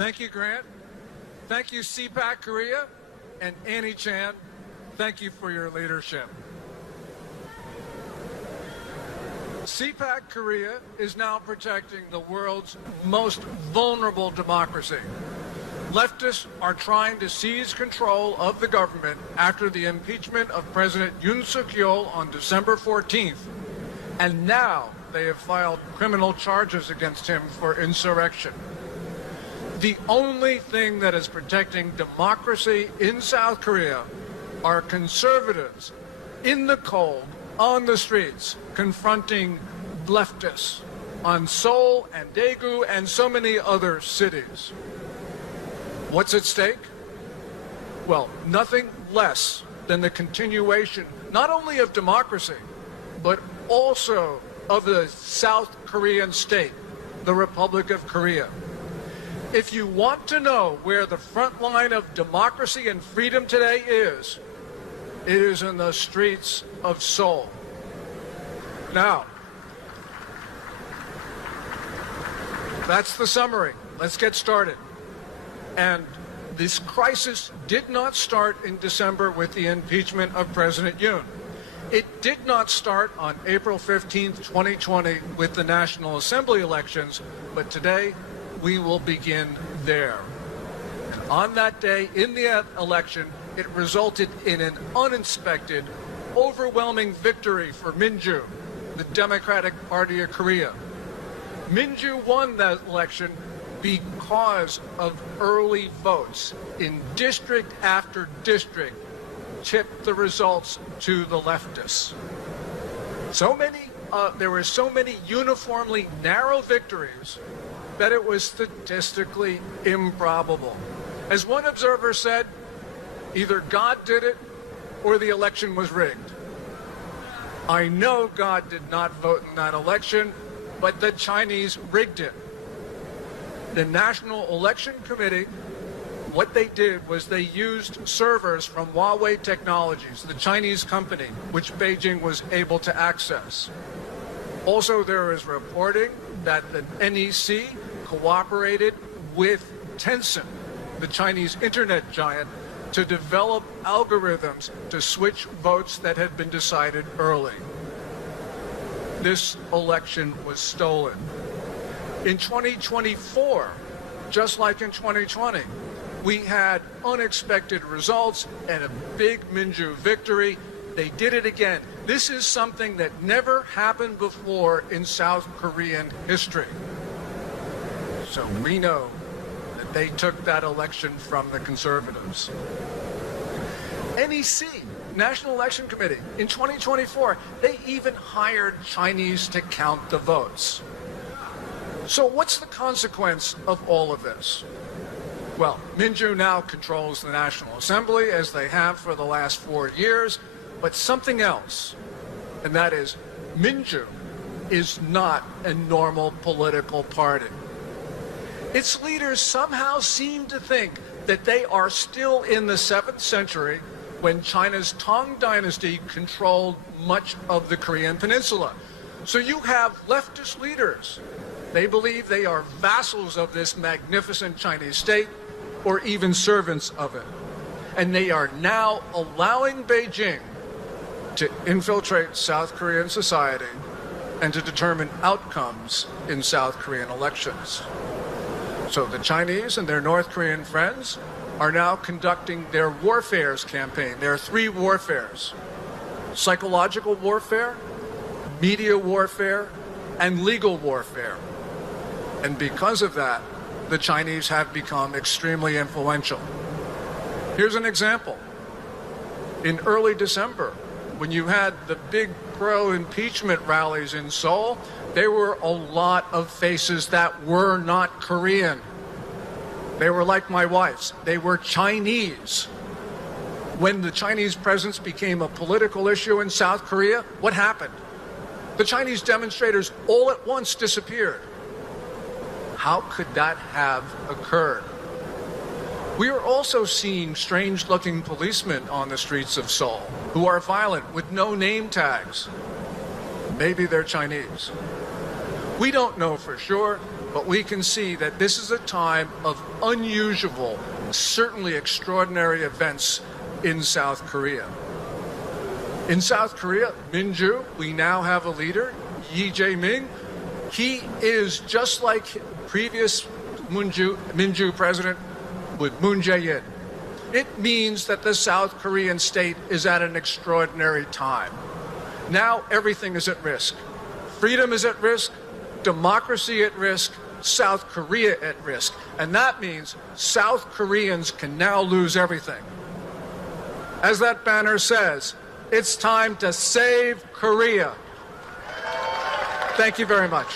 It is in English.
Thank you, Grant. Thank you, CPAC Korea, and Annie Chan. Thank you for your leadership. CPAC Korea is now protecting the world's most vulnerable democracy. Leftists are trying to seize control of the government after the impeachment of President Yoon Suk-yeol on December 14th. And now they have filed criminal charges against him for insurrection. The only thing that is protecting democracy in South Korea are conservatives in the cold, on the streets, confronting leftists on Seoul and Daegu and so many other cities. What's at stake? Well, nothing less than the continuation not only of democracy, but also of the South Korean state, the Republic of Korea. If you want to know where the front line of democracy and freedom today is, it is in the streets of Seoul. Now, that's the summary. Let's get started. And this crisis did not start in December with the impeachment of President Yoon. It did not start on April 15th, 2020 with the National Assembly elections, but today we will begin there. And on that day, in the election, it resulted in an uninspected, overwhelming victory for Minju, the Democratic Party of Korea. Minju won that election because of early votes in district after district tipped the results to the leftists. There were so many uniformly narrow victories that it was statistically improbable. As one observer said, either God did it or the election was rigged. I know God did not vote in that election, but the Chinese rigged it. The National Election Committee, what they did was they used servers from Huawei Technologies, the Chinese company, which Beijing was able to access. Also, there is reporting that the NEC cooperated with Tencent, the Chinese internet giant, to develop algorithms to switch votes that had been decided early. This election was stolen. In 2024, just like in 2020, we had unexpected results and a big Minju victory. They did it again. This is something that never happened before in South Korean history. So we know that they took that election from the conservatives. NEC, National Election Committee, in 2024, they even hired Chinese to count the votes. So what's the consequence of all of this? Well, Minju now controls the National Assembly, as they have for the last 4 years, but something else, and that is Minju is not a normal political party. Its leaders somehow seem to think that they are still in the 7th century when China's Tang Dynasty controlled much of the Korean Peninsula. So you have leftist leaders. They believe they are vassals of this magnificent Chinese state, or even servants of it. And they are now allowing Beijing to infiltrate South Korean society and to determine outcomes in South Korean elections. So the Chinese and their North Korean friends are now conducting their warfares campaign. There are 3 warfares: psychological warfare, media warfare, and legal warfare. And because of that, the Chinese have become extremely influential. Here's an example. In early December, when you had the big pro-impeachment rallies in Seoul, there were a lot of faces that were not Korean. They were like my wife's. They were Chinese. When the Chinese presence became a political issue in South Korea, what happened? The Chinese demonstrators all at once disappeared. How could that have occurred? We are also seeing strange-looking policemen on the streets of Seoul who are violent with no name tags. Maybe they're Chinese. We don't know for sure, but we can see that this is a time of unusual, certainly extraordinary events in South Korea. In South Korea, Minju, we now have a leader, Lee Jae-myung. He is just like previous Minju president with Moon Jae-in. It means that the South Korean state is at an extraordinary time. Now everything is at risk. Freedom is at risk, democracy at risk, South Korea at risk. And that means South Koreans can now lose everything. As that banner says, it's time to save Korea. Thank you very much.